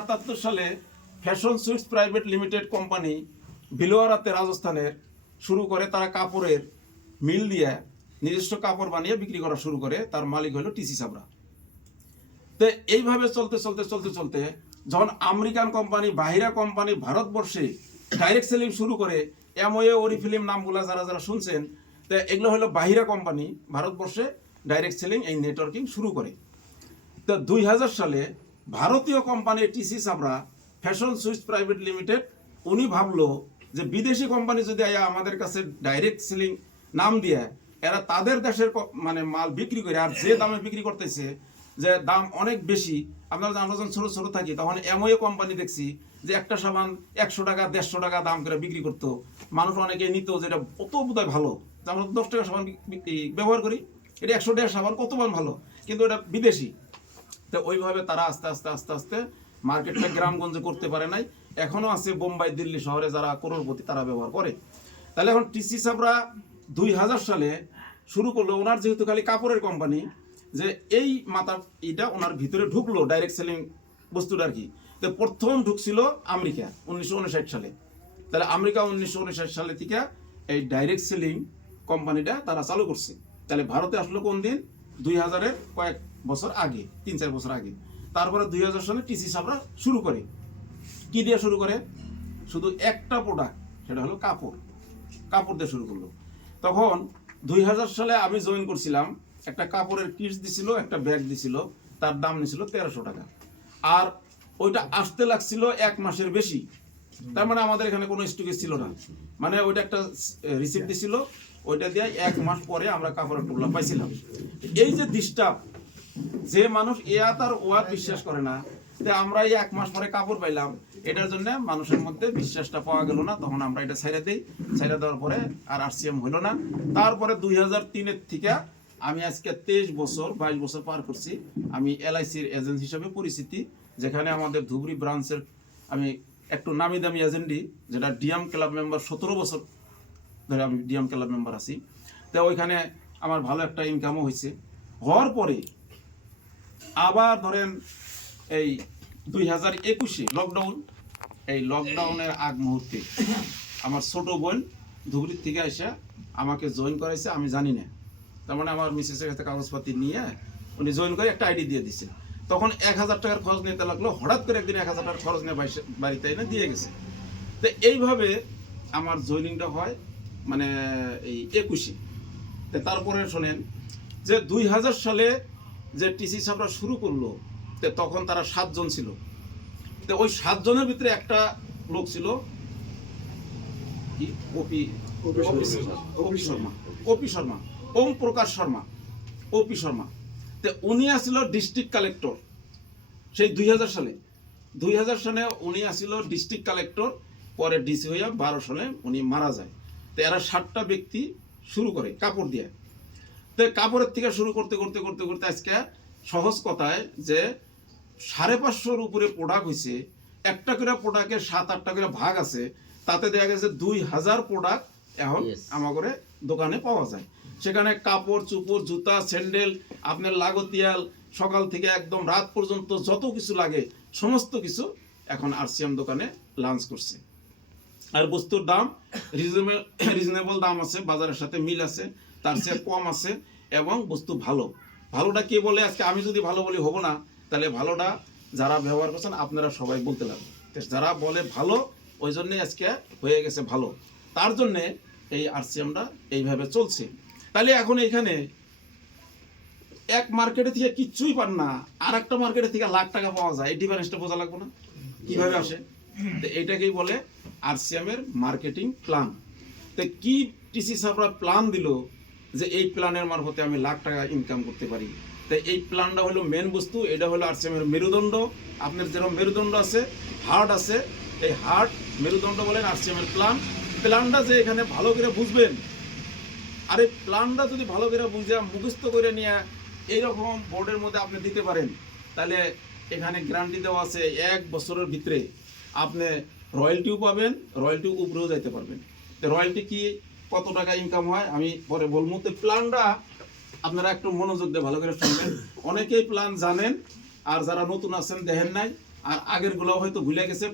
সাতাত্তর সালে fashion sweets private limited company ভিলোয়ারাতে রাজস্থানের শুরু করে তারা কাপড়ের মিল দিয়ে নিজস্ব কাপড় বানিয়ে বিক্রি করা শুরু করে, তার মালিক হলো টিসি সাবরা। তো এইভাবে চলতে চলতে চলতে চলতে যখন আমেরিকান কোম্পানি, বাহিরা কোম্পানি ভারতবর্ষে ডাইরেক্ট সেলিং শুরু করে, এমওএ ওরি ফিল্ম নামগুলা যারা যারা শুনছেন, তো এগুলো হলো বাহিরা কোম্পানি ভারতবর্ষে ডাইরেক্ট সেলিং এই নেটওয়ার্কিং শুরু করে। তো দুই হাজার সালে ভারতীয় কোম্পানি টিসি সাবরা ফ্যাশন সুইচ প্রাইভেট লিমিটেড, উনি ভাবলো যে বিদেশি কোম্পানি যদি আমাদের কাছে ডাইরেক্ট সেলিং নাম দিয়ে, এরা তাদের দেশের মানে মাল বিক্রি করে, আর যে দামে বিক্রি করতেছে, যে দাম অনেক বেশি, আপনারা আমরা যখন ছোটো ছোটো থাকি, তখন এমওএ কোম্পানি দেখছি যে একটা সাবান একশো টাকা, দেড়শো টাকা দাম করে বিক্রি করতো। মানুষ অনেকে নিত যেটা কত বোধহয় ভালো। যে আমরা দশ টাকা সাবান ব্যবহার করি, এটা একশো টাকা সাবান কত ভালো। কিন্তু এটা বিদেশি। তো ওইভাবে তারা আস্তে আস্তে আস্তে আস্তে মার্কেটটা গ্রামগঞ্জে করতে পারে নাই। এখনও আছে বোম্বাই, দিল্লি শহরে যারা করোড়পতি তারা ব্যবহার করে। তাহলে এখন টিসি সাবরা দুই হাজার সালে শুরু করল ওনার যেহেতু খালি কাপড়ের কোম্পানি যে এই মাথা এটা ওনার ভিতরে ঢুকলো ডাইরেক্ট সেলিং বস্তুটা আর কি। তো প্রথম ঢুকছিল আমেরিকা উনিশশো উনষাট সালে। তাহলে আমেরিকা উনিশশো উনষাট সালে থেকে এই ডাইরেক্ট সেলিং কোম্পানিটা তারা চালু করছে। তাহলে ভারতে আসলো কোন দিন? দুই হাজারের কয়েক বছর আগে, তিন চার বছর আগে। তারপরে দুই হাজার সালে টিসি সাবরা শুরু করে। কি দিয়ে শুরু করে? শুধু একটা প্রোডাক্ট সেটা হলো কাপড়। কাপড় দিয়ে শুরু করল। তখন দুই হাজার সালে আমি জয়েন করছিলাম, একটা কাপড়ের কিটস দিছিল, একটা ব্যাগ দিছিল, তার দাম নিছিল তেরোশো টাকা। আর ওইটা আসতে লাগছিল এক মাসের বেশি। তার মানে আমাদের এখানে কোনো স্টকে ছিল না। মানে ওইটা একটা রিসিপ্ট দিছিল, ওইটা দিয়ে এক মাস পরে আমরা কাপড়ের টুকলা পাইছিলাম। এই যে ডিস্টার্ব যে মানুষ এয়াত আর ওয়াত বিশ্বাস করে না আমরা এই এক মাস পরে কাপড় পাইলাম। এটার জন্য মানুষের মধ্যে বিশ্বাসটা পাওয়া গেল না, তখন আমরা এটা ছাইড়া দিই। ছাইড়া দেওয়ার পরে আর আর আরসিএম হইল না। তারপরে দুই হাজার তিনের থেকে আমি আজকে তেইশ বছর, বাইশ বছর পার করছি। আমি এলআইসির এজেন্ট হিসাবে পরিচিতি, যেখানে আমাদের ধুবড়ি ব্রাঞ্চের আমি একটু নামি দামি এজেন্টই যেটা ডিএম ক্লাব মেম্বার সতেরো বছর ধরে আমি ডিএম ক্লাব মেম্বার আছি। তো ওইখানে আমার ভালো একটা ইনকামও হয়েছে হওয়ার পরে আবার ধরেন এই দুই হাজার একুশে লকডাউন এই লকডাউনের আগ মুহূর্তে আমার ছোট বোন ধুবড়ির থেকে এসে আমাকে জয়েন করাইছে, আমি জানি না। তার মানে আমার মিসেসের কাছে কাগজপাতি নিয়ে উনি জয়েন করে একটা আইডি দিয়ে দিছে। তখন এক হাজার টাকার খরচ নিতে লাগল, হঠাৎ করে একদিন এক হাজার টাকার খরচ নিয়ে বাড়িতে এনে দিয়ে গেছে। তো এইভাবে আমার জয়েনিংটা হয় মানে এই একুশে। তারপরে শোনেন যে দুই হাজার সালে যে টিসি সাবরা শুরু করল তো তখন তারা সাতজন ছিল। তো ওই সাতজনের ভিতরে একটা লোক ছিল কি? ওপি ওপি শর্মা। ওপি শর্মা। ওম প্রকাশ শর্মা। ওপি শর্মা। তো উনি আসছিল ডিস্ট্রিক্ট কালেক্টর সেই দুই হাজার সালে। দুই হাজার সালে উনি আসছিল ডিস্ট্রিক্ট কালেক্টর পরে ডিসি হইয়া বারো সালে উনি মারা যায়। তো এরা ষাটটা ব্যক্তি শুরু করে কাপড় দিয়ে। তো কাপড়ের থেকে শুরু করতে করতে করতে করতে আজকে সহজ কথায় যে সাড়ে পাঁচশোর উপরে প্রোডাক্ট হয়েছে একটা করে প্রোডাক্টের সাত আটটা করে ভাগ আছে তাতে দেখা গেছে দুই হাজার প্রোডাক্ট এখন. আমাদের দোকানে পাওয়া যায়। সেখানে কাপড় চুপড় জুতা স্যান্ডেল আপনার লাগতিয়াল সকাল থেকে একদম রাত পর্যন্ত যত কিছু লাগে সমস্ত কিছু এখন আরসিএম দোকানে লঞ্চ করছে। আর বস্তুর দাম রিজনেবল রিজনেবল দাম আছে বাজারের সাথে মিল আছে। তার চেয়ে কম আছে এবং বস্তু ভালো। ভালোটা কে বলে? আজকে আমি যদি ভালো বলি, হব না। তাহলে ভালোটা যারা ব্যবহার করছেন, আপনারা সবাই বলতে লাগবে। যারা বলে ভালো, ওই জন্যই আজকে হয়ে গেছে ভালো। তার জন্যে এই আরসিএমটা এইভাবে চলছে। তাহলে এখন এখানে এক মার্কেটে থেকে কিচ্ছুই পান না। আর একটা মার্কেটে থেকে লাখ টাকা পাওয়া যায়। এই ডিফারেন্সটা বোঝা লাগবে না? কীভাবে আসে? তো এইটাকেই বলে আরসিএম এর মার্কেটিং প্ল্যান তো কি টিসি সাপরা প্ল্যান দিল? যে এই প্ল্যানের মারফতে আমি লাখ টাকা ইনকাম করতে পারি। তো এই প্ল্যানটা হলো মেন বস্তু, এটা হলো আরসিএম এর মেরুদণ্ড। আপনার যেরকম মেরুদণ্ড আছে হার্ট আছে, এই হার্ট মেরুদণ্ড বলেন আরসিএম এর প্ল্যান প্ল্যানটা যে এখানে ভালো করে বুঝবেন, আর এই প্ল্যানটা যদি ভালো করে বুঝে, মুখস্থ করে নিয়ে এইরকম বোর্ডের মধ্যে আপনি দিতে পারেন, তাহলে এখানে গ্যারান্টি দেওয়া আছে এক বছরের ভিতরে আপনি রয়্যালটিও পাবেন রয়্যালটি উপরেও যাইতে পারবেন। রয়্যালটি কি? কত টাকা ইনকাম হয়, আমি পরে বলব। তো প্ল্যানটা আপনারা একটু মনোযোগ দিয়ে ভালো করে শুনবেন। অনেকেই প্ল্যান জানেন, আর যারা নতুন আছেন দেখেন নাই, আর আগেরগুলো হয়তো ভুলে গেছে